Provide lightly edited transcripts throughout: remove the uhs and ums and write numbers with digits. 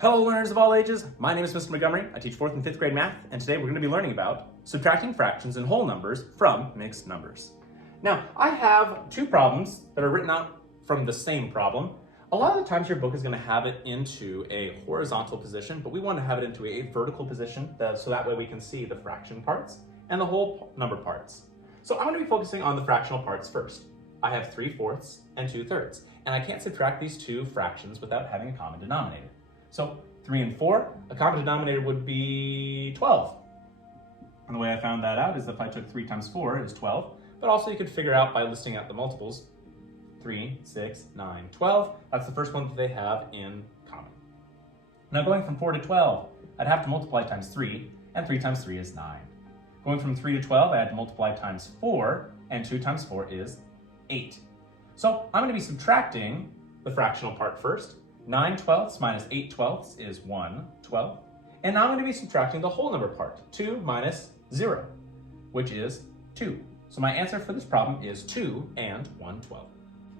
Hello learners of all ages, my name is Mr. Montgomery. I teach 4th and 5th grade math, and today we're going to be learning about subtracting fractions and whole numbers from mixed numbers. Now, I have two problems that are written out from the same problem. A lot of the times your book is going to have it into a horizontal position, but we want to have it into a vertical position so that way we can see the fraction parts and the whole number parts. So I'm going to be focusing on the fractional parts first. I have 3/4 and 2/3, and I can't subtract these two fractions without having a common denominator. So 3 and 4, a common denominator would be 12. And the way I found that out is if I took 3 times 4 is 12, but also you could figure out by listing out the multiples, 3, 6, 9, 12. That's the first one that they have in common. Now going from 4 to 12, I'd have to multiply times 3, and 3 times 3 is 9. Going from 3 to 12, I had to multiply times 4, and 2 times 4 is 8. So I'm going to be subtracting the fractional part first. 9/12 minus 8/12 is 1/12. And now I'm going to be subtracting the whole number part, 2 minus 0, which is 2. So my answer for this problem is 2 and 1/12.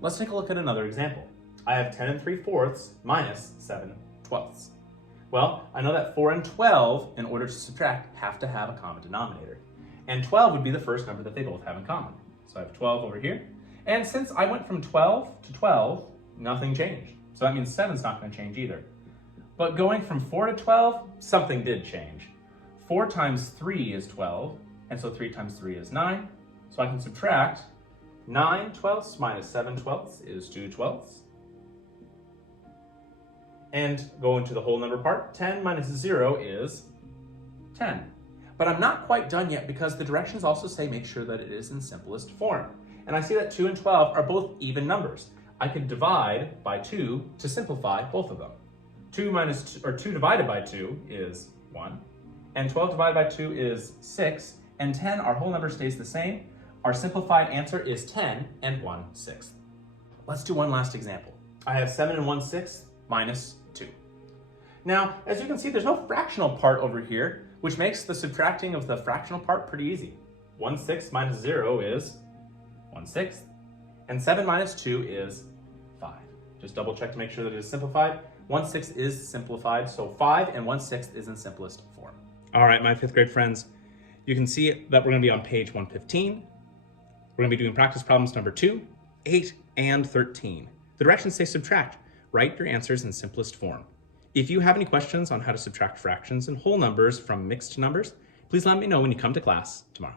Let's take a look at another example. I have 10 and 3/4 minus 7/12. Well, I know that 4 and 12, in order to subtract, have to have a common denominator. And 12 would be the first number that they both have in common. So I have 12 over here. And since I went from 12 to 12, nothing changed. So that means 7's not going to change either. But going from 4 to 12, something did change. 4 times 3 is 12, and so 3 times 3 is 9. So I can subtract 9/12 minus 7/12 is 2/12. And go into the whole number part, 10 minus 0 is 10. But I'm not quite done yet because the directions also say make sure that it is in simplest form. And I see that 2 and 12 are both even numbers. I could divide by 2 to simplify both of them. 2 divided by 2 is 1, and 12 divided by 2 is 6, and 10, our whole number stays the same. Our simplified answer is 10 and 1/6. Let's do one last example. I have 7 and 1/6 minus 2. Now, as you can see, there's no fractional part over here, which makes the subtracting of the fractional part pretty easy. 1/6 minus 0 is 1/6. And 7 minus 2 is 5. Just double check to make sure that it is simplified. 1/6 is simplified, so 5 and 1/6 is in simplest form. All right, my 5th grade friends, you can see that we're going to be on page 115. We're going to be doing practice problems number 2, 8, and 13. The directions say subtract. Write your answers in simplest form. If you have any questions on how to subtract fractions and whole numbers from mixed numbers, please let me know when you come to class tomorrow.